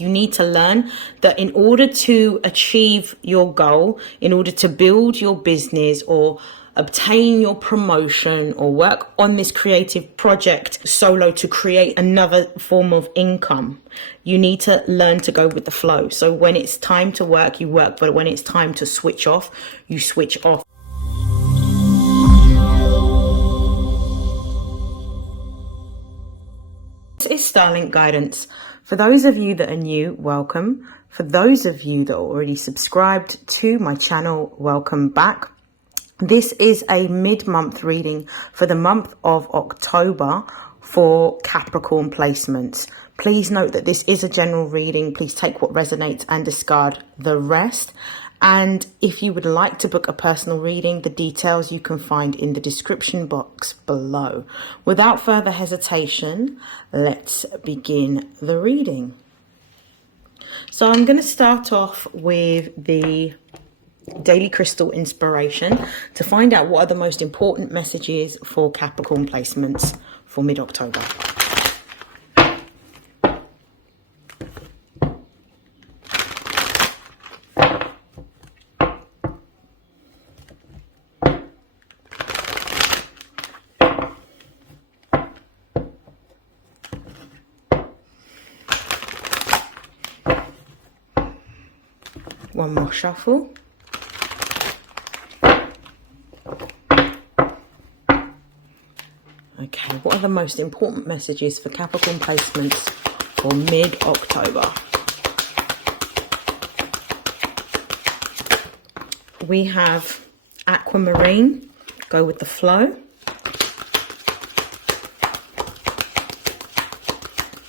You need to learn that in order to achieve your goal, in order to build your business or obtain your promotion or work on this creative project solo to create another form of income, you need to learn to go with the flow. So when it's time to work, you work, but when it's time to switch off, you switch off. This is StarLink guidance. For those of you that are new, welcome. For those of you that are already subscribed to my channel, welcome back. This is a mid-month reading for the month of October for Capricorn placements. Please note that this is a general reading. Please take what resonates and discard the rest. And if you would like to book a personal reading, the details you can find in the description box below. Without further hesitation, let's begin the reading. So I'm going to start off with the Daily Crystal Inspiration to find out what are the most important messages for Capricorn placements for mid-October. One more shuffle. Okay, what are the most important messages for Capricorn placements for mid-October? We have Aquamarine, go with the flow.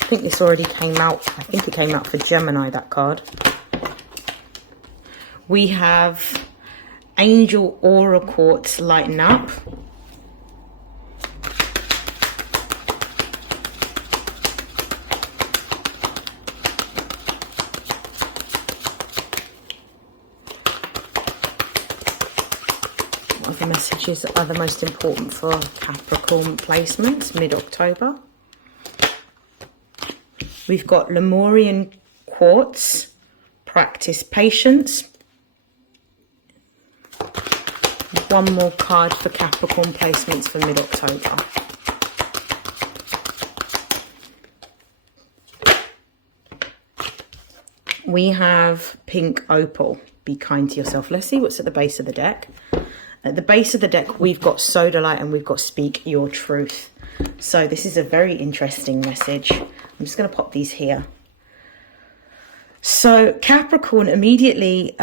I think this already came out. I think it came out for Gemini, that card. We have Angel Aura Quartz, lighten up. What are the messages that are the most important for Capricorn placements mid-October? We've got Lemurian Quartz, practice patience. One more card for Capricorn placements for mid-October. We have Pink Opal, be kind to yourself. Let's see what's at the base of the deck. At the base of the deck, we've got Sodalite and we've got Speak Your Truth. So this is a very interesting message. I'm just going to pop these here. So Capricorn, immediately,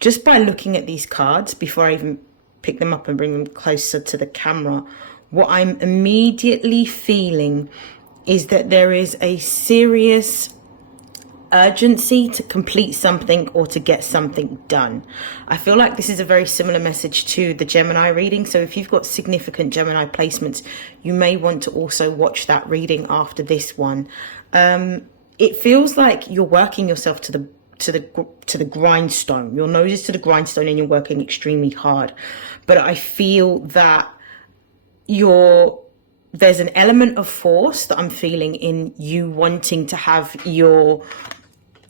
just by looking at these cards, before I even pick them up and bring them closer to the camera, what I'm immediately feeling is that there is a serious urgency to complete something or to get something done. I feel like this is a very similar message to the Gemini reading. So if you've got significant Gemini placements, you may want to also watch that reading after this one. It feels like you're working yourself to the grindstone. Your nose is to the grindstone and you're working extremely hard. But I feel that there's an element of force that I'm feeling in you wanting to have your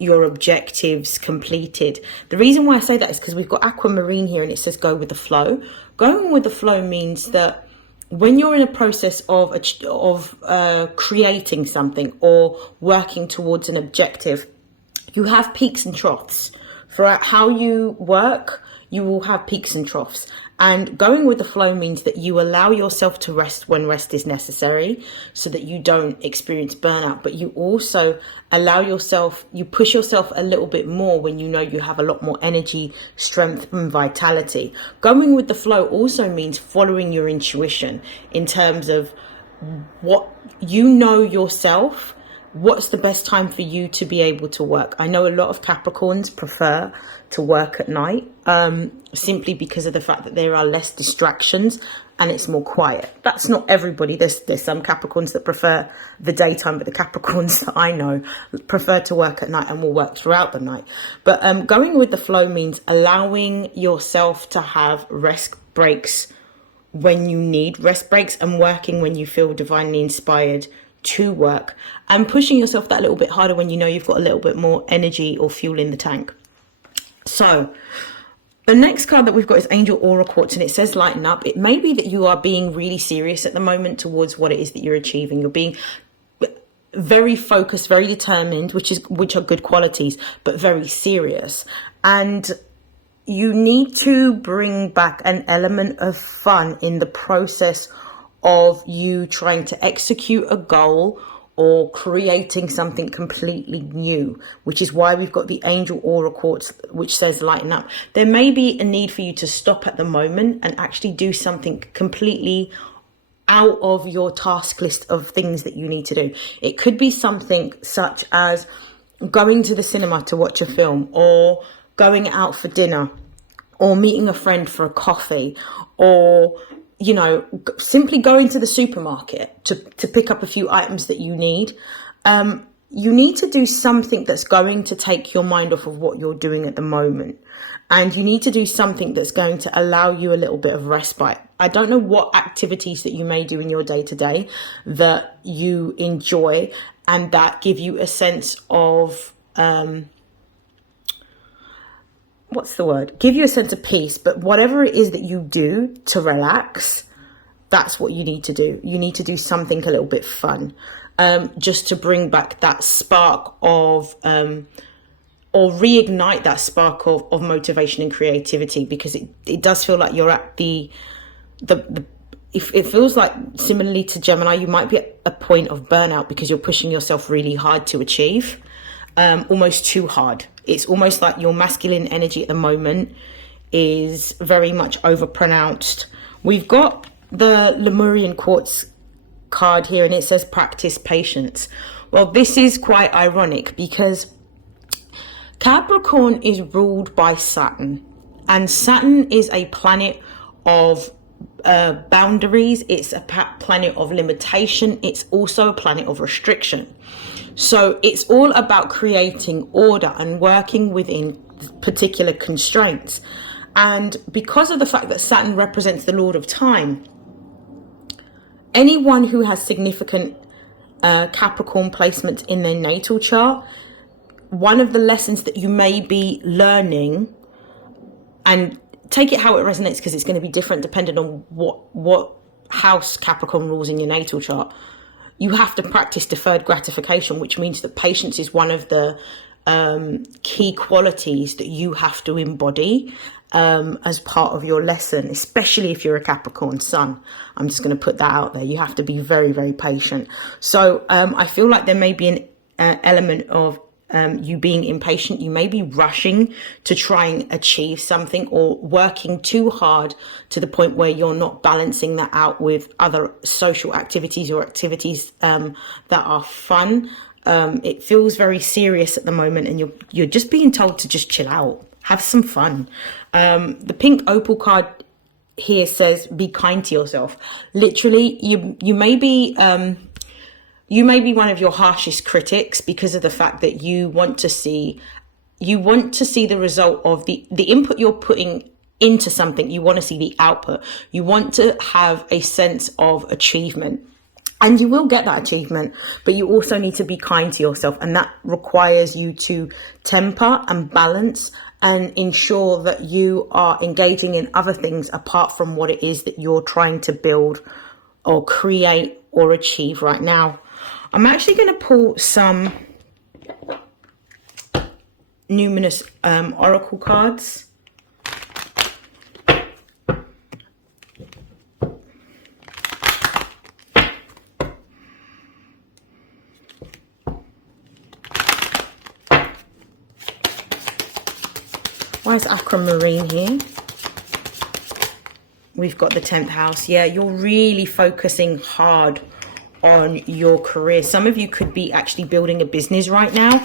objectives completed. The reason why I say that is because we've got Aquamarine here and it says go with the flow. Going with the flow means that when you're in a process of creating something or working towards an objective, you have peaks and troughs. Throughout how you work, you will have peaks and troughs. And going with the flow means that you allow yourself to rest when rest is necessary so that you don't experience burnout. But you also allow yourself, you push yourself a little bit more when you know you have a lot more energy, strength and vitality. Going with the flow also means following your intuition in terms of what you know yourself. What's the best time for you to be able to work? I know a lot of Capricorns prefer to work at night simply because of the fact that there are less distractions and it's more quiet. That's not everybody. There's some Capricorns that prefer the daytime, but the Capricorns that I know prefer to work at night and will work throughout the night. But going with the flow means allowing yourself to have rest breaks when you need rest breaks and working when you feel divinely inspired to work, and pushing yourself that little bit harder when you know you've got a little bit more energy or fuel in the tank. So the next card that we've got is Angel Aura Quartz, and it says lighten up. It may be that you are being really serious at the moment towards what it is that you're achieving. You're being very focused, very determined, which are good qualities, but very serious. And you need to bring back an element of fun in the process of you trying to execute a goal or creating something completely new, which is why we've got the Angel Aura Quartz, which says lighten up. There may be a need for you to stop at the moment and actually do something completely out of your task list of things that you need to do. It could be something such as going to the cinema to watch a film, or going out for dinner, or meeting a friend for a coffee, or, you know, simply going to the supermarket to pick up a few items that you need. You need to do something that's going to take your mind off of what you're doing at the moment. And you need to do something that's going to allow you a little bit of respite. I don't know what activities that you may do in your day-to-day that you enjoy and that give you a sense of, give you a sense of peace. But whatever it is that you do to relax, that's what you need to do. You need to do something a little bit fun, just to bring back that spark of, or reignite that spark of motivation and creativity, because it does feel like you're at if it feels like, similarly to Gemini, you might be at a point of burnout because you're pushing yourself really hard to achieve, almost too hard. It's almost like your masculine energy at the moment is very much overpronounced. We've got the Lemurian Quartz card here, and it says practice patience. Well, this is quite ironic because Capricorn is ruled by Saturn, and Saturn is a planet of boundaries. It's a planet of limitation. It's also a planet of restriction. So it's all about creating order and working within particular constraints. And because of the fact that Saturn represents the Lord of Time, anyone who has significant Capricorn placements in their natal chart, one of the lessons that you may be learning, and take it how it resonates because it's going to be different depending on what house Capricorn rules in your natal chart, you have to practice deferred gratification, which means that patience is one of the key qualities that you have to embody as part of your lesson, especially if you're a Capricorn sun. I'm just going to put that out there. You have to be very, very patient. So I feel like there may be an element of you being impatient. You may be rushing to try and achieve something, or working too hard to the point where you're not balancing that out with other social activities or activities that are fun. It feels very serious at the moment, and you're just being told to just chill out, have some fun. The pink opal card here says be kind to yourself. Literally, you may be one of your harshest critics because of the fact that you want to see the result of the input you're putting into something. You want to see the output. You want to have a sense of achievement. And you will get that achievement, but you also need to be kind to yourself. And that requires you to temper and balance and ensure that you are engaging in other things apart from what it is that you're trying to build or create or achieve right now. I'm actually going to pull some numinous oracle cards. Why is aquamarine here? We've got the 10th house. Yeah, you're really focusing hard on your career. Some of you could be actually building a business right now,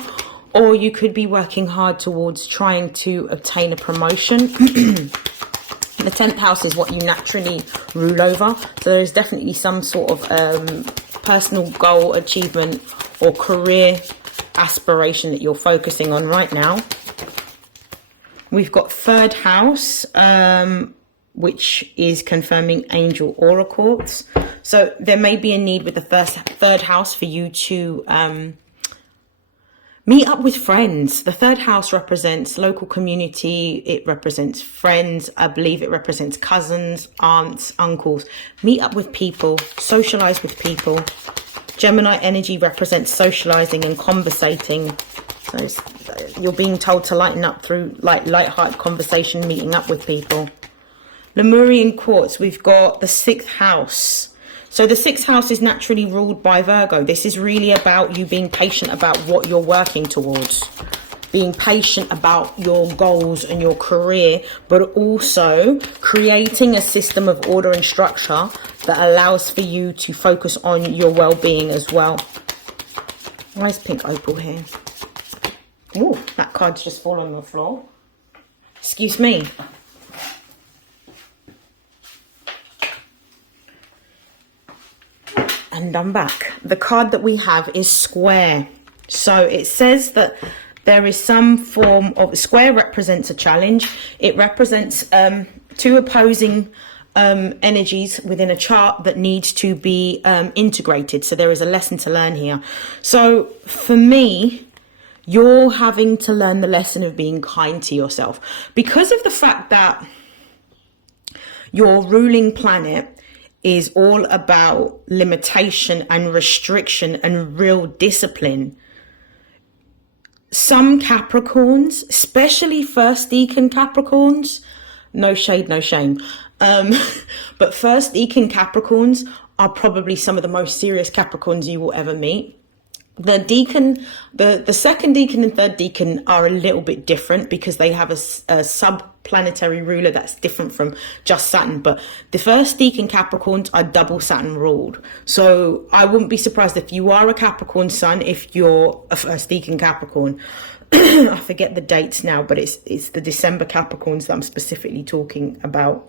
or you could be working hard towards trying to obtain a promotion. The 10th house is what you naturally rule over. So there's definitely some sort of personal goal, achievement, or career aspiration that you're focusing on right now. We've got 3rd house, which is confirming angel aura quartz. So there may be a need with the third house for you to meet up with friends. The third house represents local community. It represents friends. I believe it represents cousins, aunts, uncles. Meet up with people, socialize with people. Gemini energy represents socializing and conversating. So you're being told to lighten up through light-hearted conversation, meeting up with people. Lemurian quartz, we've got the 6th house. So the 6th house is naturally ruled by Virgo. This is really about you being patient about what you're working towards. Being patient about your goals and your career, but also creating a system of order and structure that allows for you to focus on your well-being as well. Why is pink opal here? Oh, that card's just fallen on the floor. Excuse me. And I'm back. The card that we have is square. So it says that there is some form of square represents a challenge. It represents two opposing energies within a chart that needs to be integrated. So there is a lesson to learn here. So for me, you're having to learn the lesson of being kind to yourself because of the fact that your ruling planet is all about limitation and restriction and real discipline. Some Capricorns, especially first decan Capricorns, no shade, no shame, but first decan Capricorns are probably some of the most serious Capricorns you will ever meet. The decan, the second decan and third decan are a little bit different because they have a sub-planetary ruler that's different from just Saturn. But the first decan Capricorns are double Saturn ruled. So I wouldn't be surprised if you are a Capricorn sun, if you're a first decan Capricorn. I forget the dates now, but it's the December Capricorns that I'm specifically talking about.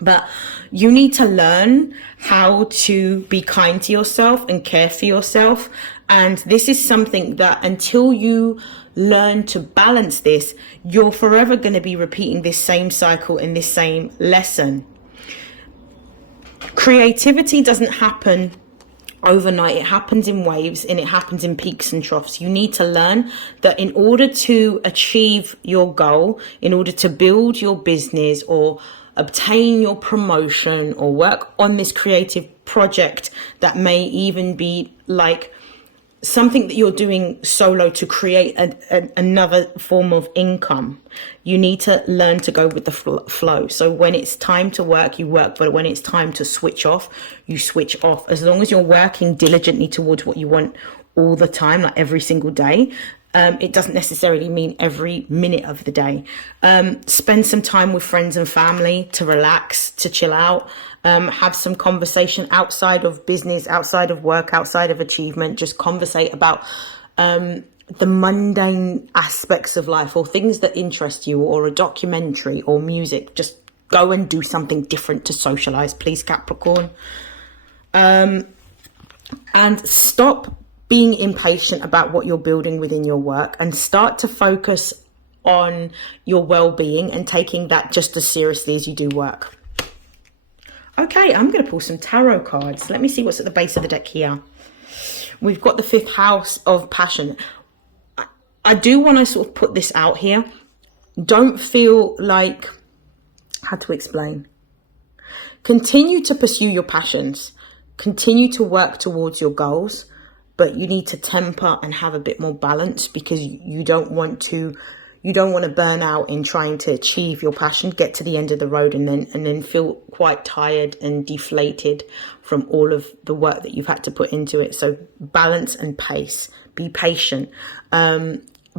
But you need to learn how to be kind to yourself and care for yourself. And this is something that until you learn to balance this, you're forever going to be repeating this same cycle and this same lesson. Creativity doesn't happen overnight. It happens in waves and it happens in peaks and troughs. You need to learn that in order to achieve your goal, in order to build your business or obtain your promotion or work on this creative project that may even be like something that you're doing solo to create another form of income, you need to learn to go with the flow. So when it's time to work, you work, but when it's time to switch off, you switch off. As long as you're working diligently towards what you want all the time, like every single day, it doesn't necessarily mean every minute of the day. Spend some time with friends and family to relax, to chill out, have some conversation outside of business, outside of work, outside of achievement. Just conversate about the mundane aspects of life or things that interest you, or a documentary or music. Just go and do something different to socialize, please, Capricorn. And stop being impatient about what you're building within your work and start to focus on your well-being and taking that just as seriously as you do work. Okay, I'm going to pull some tarot cards. Let me see what's at the base of the deck here. We've got the 5th house of passion. I do want to sort of put this out here. Don't feel like, how to explain? Continue to pursue your passions. Continue to work towards your goals. But you need to temper and have a bit more balance because you don't want to burn out in trying to achieve your passion, get to the end of the road and then feel quite tired and deflated from all of the work that you've had to put into it. So balance and pace, be patient,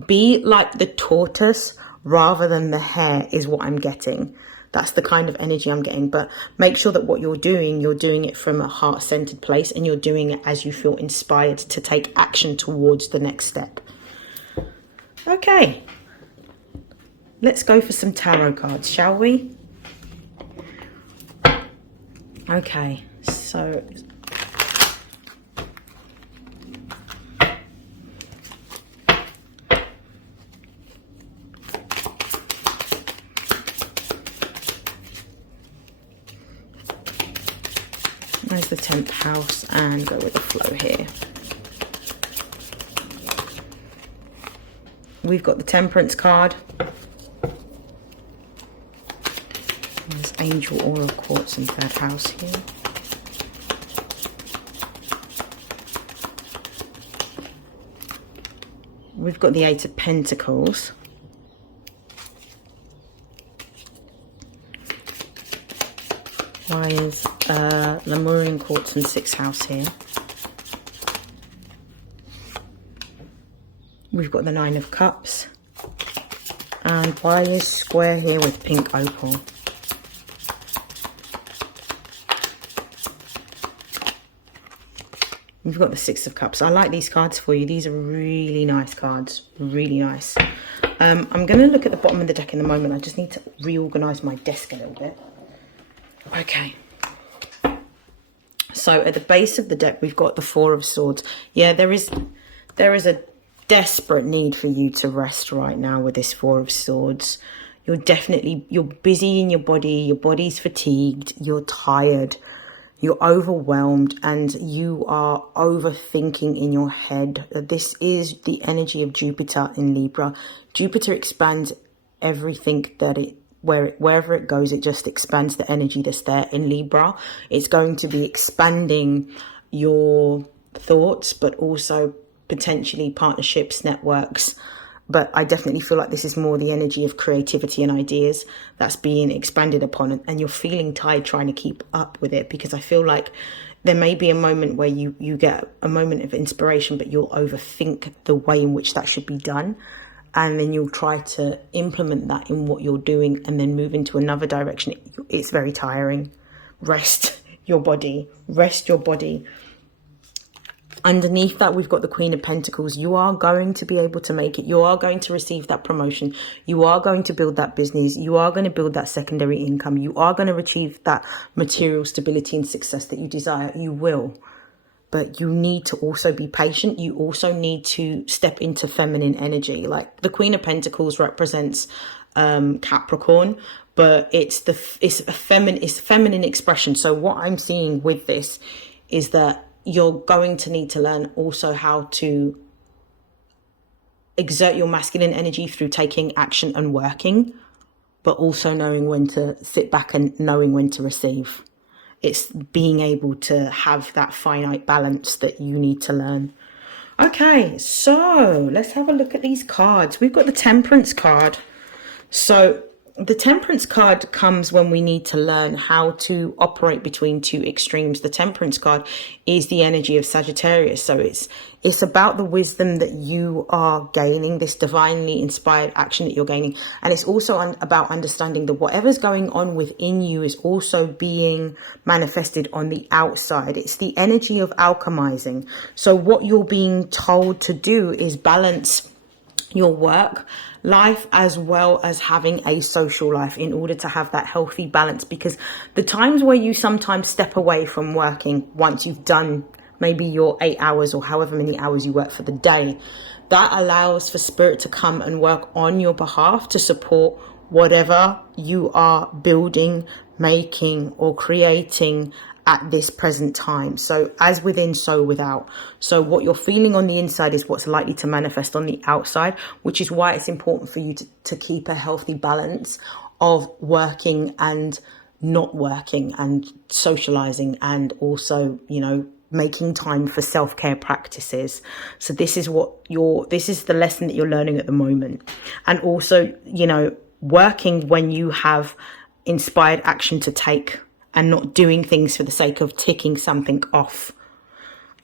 be like the tortoise rather than the hare is what I'm getting. That's the kind of energy I'm getting. But make sure that what you're doing it from a heart-centered place and you're doing it as you feel inspired to take action towards the next step. Okay. Let's go for some tarot cards, shall we? Okay, so Where's the 10th house? And go with the flow here. We've got the Temperance card. There's Angel, Aura, Quartz and 3rd house here. We've got the 8 of Pentacles. Why is Lemurian Quartz and 6th house here? We've got the 9 of Cups. And why is Square here with pink opal? We've got the 6 of Cups. I like these cards for you. These are really nice cards. Really nice. I'm going to look at the bottom of the deck in a moment. I just need to reorganize my desk a little bit. Okay. So at the base of the deck, we've got the 4 of Swords. Yeah, there is a desperate need for you to rest right now with this 4 of Swords. You're busy in your body's fatigued, you're tired, you're overwhelmed, and you are overthinking in your head. This is the energy of Jupiter in Libra. Jupiter expands everything that wherever it goes, it just expands the energy that's there. In Libra, it's going to be expanding your thoughts, but also potentially partnerships, networks. But I definitely feel like this is more the energy of creativity and ideas that's being expanded upon, and you're feeling tired trying to keep up with it, because I feel like there may be a moment where you get a moment of inspiration, but you'll overthink the way in which that should be done, and then you'll try to implement that in what you're doing and then move into another direction. It's very tiring. Rest your body. Rest your body. Underneath that, we've got the Queen of Pentacles. You are going to be able to make it. You are going to receive that promotion. You are going to build that business. You are going to build that secondary income. You are going to achieve that material stability and success that you desire. You will. But you need to also be patient. You also need to step into feminine energy. Like the Queen of Pentacles represents Capricorn, but it's a feminine expression. So what I'm seeing with this is that you're going to need to learn also how to exert your masculine energy through taking action and working, but also knowing when to sit back and knowing when to receive. It's being able to have that finite balance that you need to learn. Okay, so let's have a look at these cards. We've got the Temperance card. So the Temperance card comes when we need to learn how to operate between two extremes. The Temperance card is the energy of Sagittarius. So it's about the wisdom that you are gaining, this divinely inspired action that you're gaining. And it's also about understanding that whatever's going on within you is also being manifested on the outside. It's the energy of alchemizing. So what you're being told to do is balance your work life as well as having a social life in order to have that healthy balance, because the times where you sometimes step away from working once you've done maybe your 8 hours or however many hours you work for the day, that allows for spirit to come and work on your behalf to support whatever you are building, making or creating at this present time. So as within, so without. So what you're feeling on the inside is what's likely to manifest on the outside, which is why it's important for you to keep a healthy balance of working and not working, and socializing, and also, you know, making time for self-care practices. So this is the lesson that you're learning at the moment. And also, you know, working when you have inspired action to take, and not doing things for the sake of ticking something off.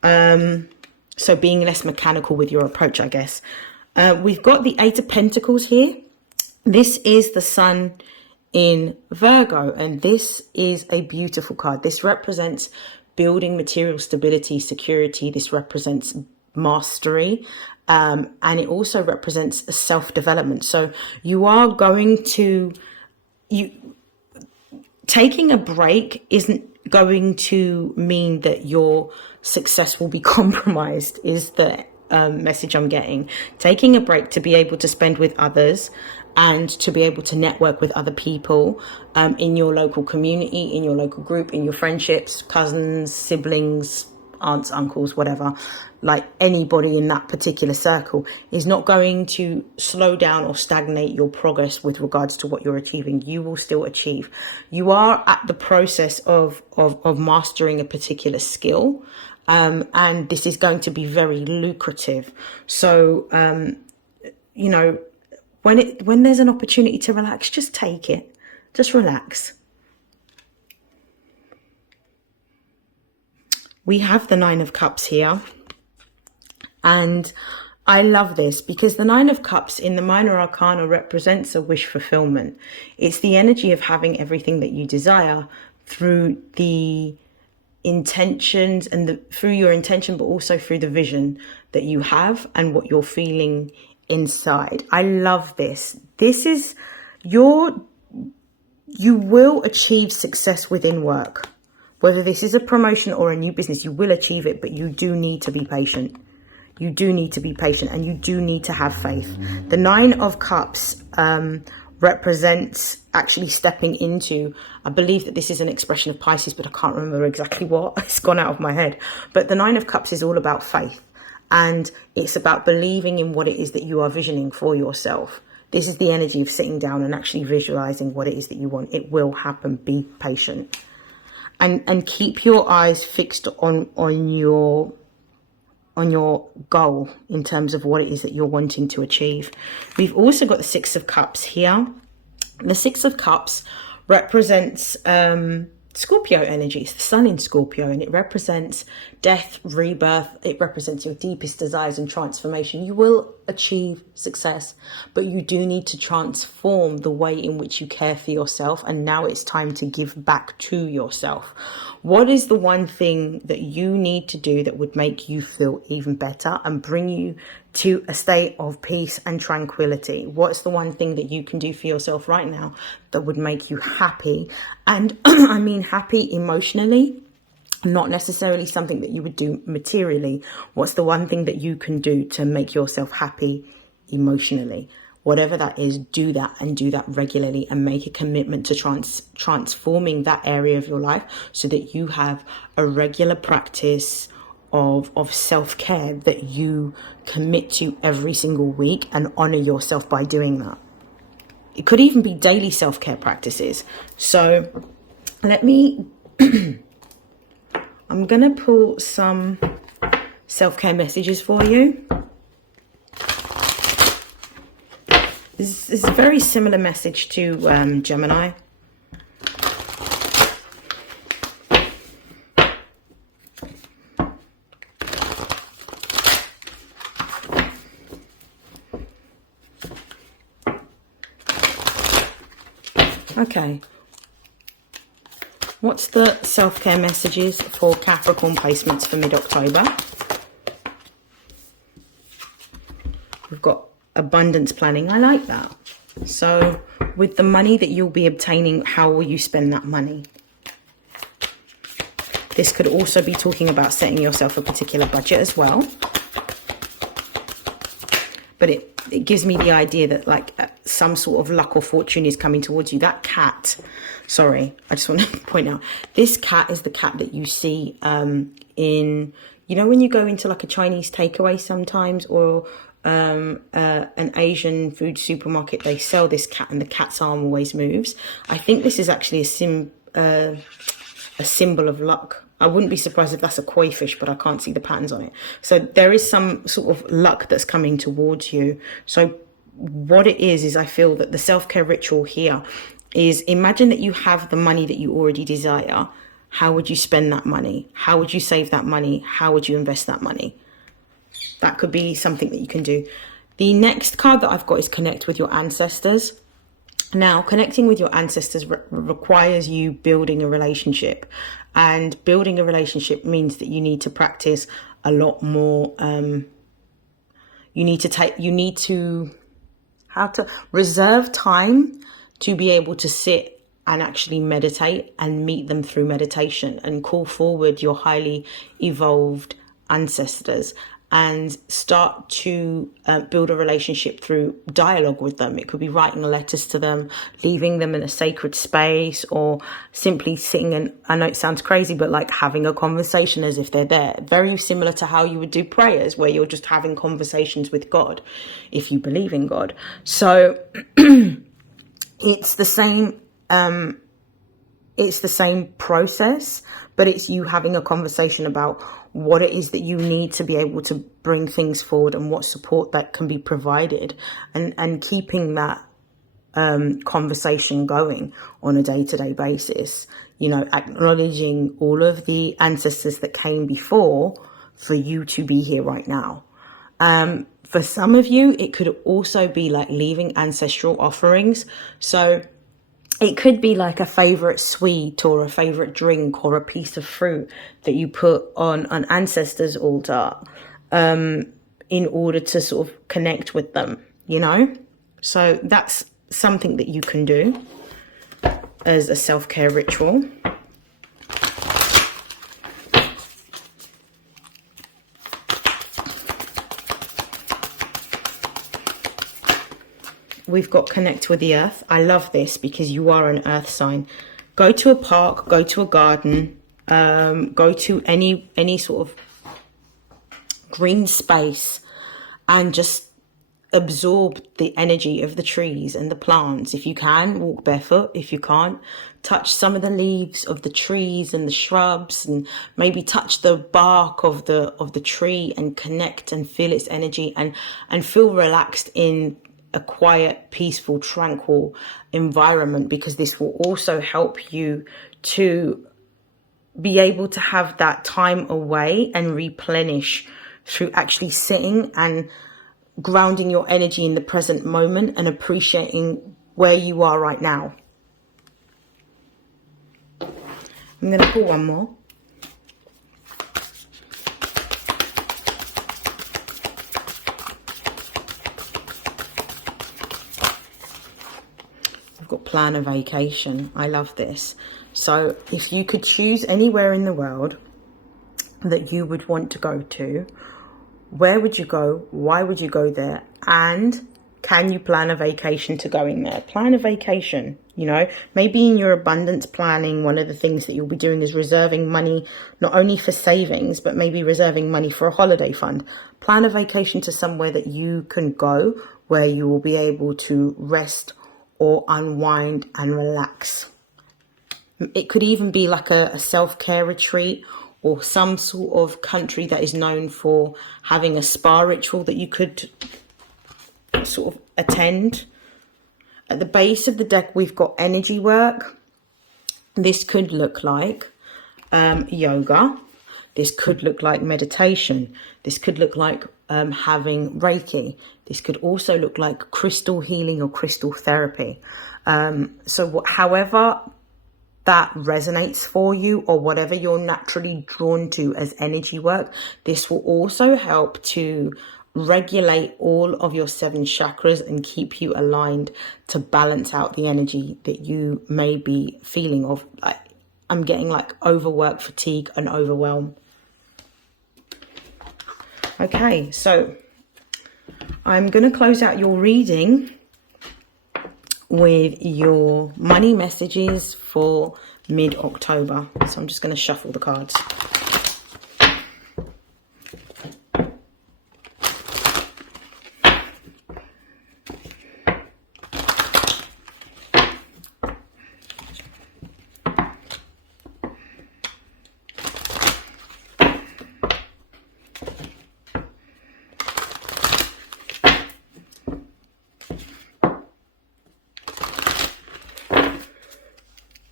So being less mechanical with your approach, I guess. We've got the 8 of Pentacles here. This is the Sun in Virgo, and this is a beautiful card. This represents building material stability, security. This represents mastery, and it also represents self-development. So you are going to... Taking a break isn't going to mean that your success will be compromised, is the message I'm getting. Taking a break to be able to spend with others and to be able to network with other people in your local community, in your local group, in your friendships, cousins, siblings, aunts, uncles, whatever, like anybody in that particular circle, is not going to slow down or stagnate your progress with regards to what you're achieving. You will still achieve. You are at the process of mastering a particular skill, and this is going to be very lucrative. So, you know, when there's an opportunity to relax, just take it. Just relax. We have the Nine of Cups here. And I love this because the Nine of Cups in the Minor Arcana represents a wish fulfillment. It's the energy of having everything that you desire through the intentions and through your intention, but also through the vision that you have and what you're feeling inside. I love this. This is you will achieve success within work. Whether this is a promotion or a new business, you will achieve it, but you do need to be patient. You do need to be patient and you do need to have faith. The Nine of Cups represents actually stepping into, I believe that this is an expression of Pisces, but I can't remember exactly what. It's gone out of my head. But the Nine of Cups is all about faith. And it's about believing in what it is that you are visioning for yourself. This is the energy of sitting down and actually visualizing what it is that you want. It will happen. Be patient. And keep your eyes fixed on your goal in terms of what it is that you're wanting to achieve. We've also got the Six of Cups here. The Six of Cups represents Scorpio energies, the sun in Scorpio, and it represents death, rebirth. It represents your deepest desires and transformation. You will achieve success, but you do need to transform the way in which you care for yourself. And now it's time to give back to yourself. What is the one thing that you need to do that would make you feel even better and bring you to a state of peace and tranquility? What's the one thing that you can do for yourself right now that would make you happy? And I mean happy emotionally, not necessarily something that you would do materially. What's the one thing that you can do to make yourself happy emotionally? Whatever that is, do that and do that regularly and make a commitment to transforming that area of your life so that you have a regular practice of self-care that you commit to every single week and honor yourself by doing that. It could even be daily self-care practices. So let me, I'm going to pull some self-care messages for you. This is a very similar message to Gemini. Okay. What's the self-care messages for Capricorn placements for mid-October? We've got abundance planning. I like that. So with the money that you'll be obtaining, how will you spend that money? This could also be talking about setting yourself a particular budget as well. But it gives me the idea that like some sort of luck or fortune is coming towards you. That cat, sorry, I just want to point out, this cat is the cat that you see in, you know, when you go into like a Chinese takeaway sometimes, or an Asian food supermarket, they sell this cat and the cat's arm always moves. I think this is actually a symbol of luck. I wouldn't be surprised if that's a koi fish, but I can't see the patterns on it. So there is some sort of luck that's coming towards you. So what it is I feel that the self-care ritual here is, imagine that you have the money that you already desire. How would you spend that money? How would you save that money? How would you invest that money? That could be something that you can do. The next card that I've got is connect with your ancestors. Now, connecting with your ancestors requires you building a relationship. And building a relationship means that you need to practice a lot more. You need to how to reserve time to be able to sit and actually meditate and meet them through meditation and call forward your highly evolved ancestors and start to build a relationship through dialogue with them. It could be writing letters to them, leaving them in a sacred space, or simply sitting and, I know it sounds crazy, but like having a conversation as if they're there. Very similar to how you would do prayers, where you're just having conversations with God, if you believe in God. So it's the same process, but it's you having a conversation about what it is that you need to be able to bring things forward and what support that can be provided, and keeping that conversation going on a day-to-day basis, you know, acknowledging all of the ancestors that came before for you to be here right now. For some of you, it could also be like leaving ancestral offerings. So it could be like a favorite sweet or a favorite drink or a piece of fruit that you put on an ancestor's altar in order to sort of connect with them, you know? So that's something that you can do as a self-care ritual. We've got connect with the earth. I love this because you are an earth sign. Go to a park, go to a garden, go to any sort of green space and just absorb the energy of the trees and the plants. If you can, walk barefoot. If you can't, touch some of the leaves of the trees and the shrubs, and maybe touch the bark of the tree and connect and feel its energy and feel relaxed in a quiet, peaceful, tranquil environment, because this will also help you to be able to have that time away and replenish through actually sitting and grounding your energy in the present moment and appreciating where you are right now. I'm going to pull one more. Got plan a vacation. I love this. So if you could choose anywhere in the world that you would want to go to, where would you go? Why would you go there? And can you plan a vacation to going there? Plan a vacation, you know, maybe in your abundance planning, one of the things that you'll be doing is reserving money, not only for savings, but maybe reserving money for a holiday fund. Plan a vacation to somewhere that you can go, where you will be able to rest or unwind and relax. It could even be like a self-care retreat, or some sort of country that is known for having a spa ritual that you could sort of attend. At the base of the deck, we've got energy work. This could look like yoga. This could look like meditation. This could look like having Reiki. This could also look like crystal healing or crystal therapy. So however that resonates for you, or whatever you're naturally drawn to as energy work, this will also help to regulate all of your 7 chakras and keep you aligned to balance out the energy that you may be feeling of. I'm getting like overwork, fatigue and overwhelm. Okay, so I'm going to close out your reading with your money messages for mid-October. So I'm just going to shuffle the cards.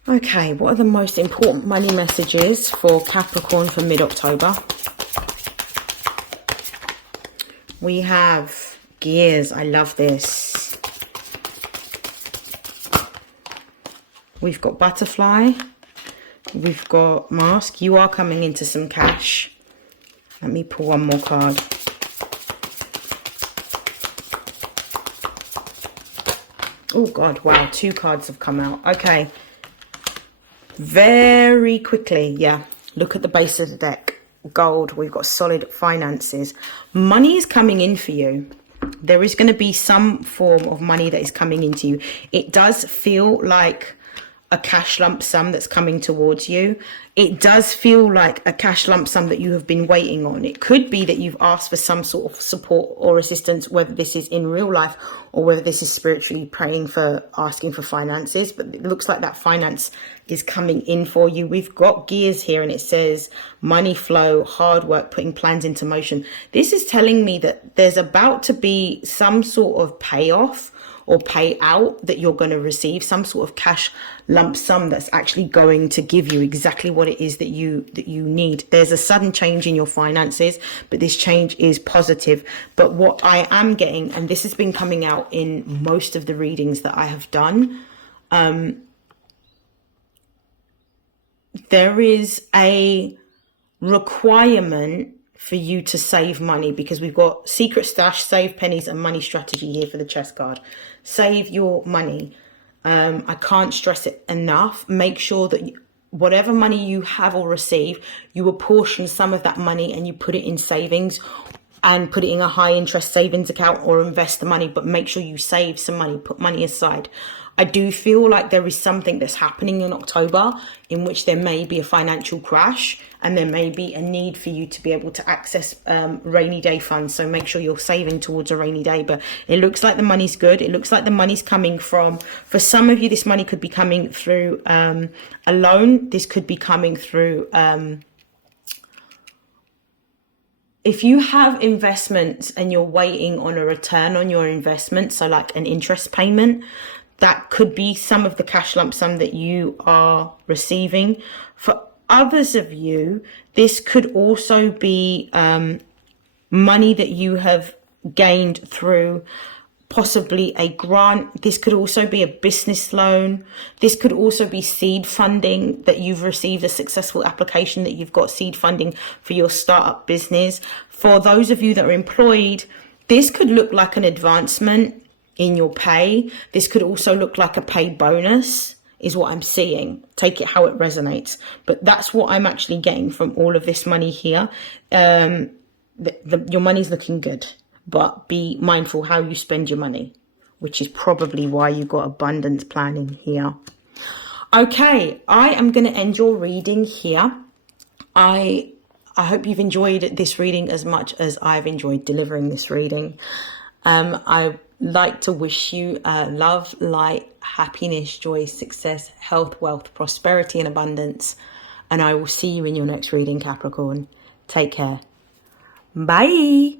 Okay, what are the most important money messages for Capricorn for mid-October? We have gears. I love this. We've got butterfly. We've got mask. You are coming into some cash. Let me pull one more card. Oh God, wow, 2 cards have come out. Okay. Very quickly, yeah, look at the base of the deck. Gold, we've got solid finances. Money is coming in for you. There is going to be some form of money that is coming into you. It does feel like a cash lump sum that's coming towards you. It does feel like a cash lump sum that you have been waiting on. It could be that you've asked for some sort of support or assistance, whether this is in real life or whether this is spiritually praying for, asking for finances. But it looks like that finance is coming in for you. We've got gears here and it says money flow, hard work, putting plans into motion. This is telling me that there's about to be some sort of payoff or payout that you're going to receive, some sort of cash lump sum that's actually going to give you exactly what it is that you need. There's a sudden change in your finances, but this change is positive. But what I am getting, and this has been coming out in most of the readings that I have done, there is a requirement for you to save money, because we've got secret stash, save pennies, and money strategy here for the chest card. Save your money. I can't stress it enough. Make sure that whatever money you have or receive, you apportion some of that money and you put it in savings and put it in a high interest savings account or invest the money, but make sure you save some money, put money aside. I do feel like there is something that's happening in October in which there may be a financial crash and there may be a need for you to be able to access rainy day funds. So make sure you're saving towards a rainy day. But it looks like the money's good. It looks like the money's coming from, for some of you, this money could be coming through a loan. This could be coming through, if you have investments and you're waiting on a return on your investment, so like an interest payment, that could be some of the cash lump sum that you are receiving. For others of you, this could also be money that you have gained through possibly a grant. This could also be a business loan. This could also be seed funding, that you've received a successful application, that you've got seed funding for your startup business. For those of you that are employed, this could look like an advancement in your pay. This could also look like a pay bonus, is what I'm seeing. Take it how it resonates. But that's what I'm actually getting from all of this money here. Your money's looking good, but be mindful how you spend your money, which is probably why you got abundance planning here. Okay, I am going to end your reading here. I hope you've enjoyed this reading as much as I've enjoyed delivering this reading. I like to wish you love, light, happiness, joy, success, health, wealth, prosperity, and abundance. And I will see you in your next reading, Capricorn. Take care. Bye.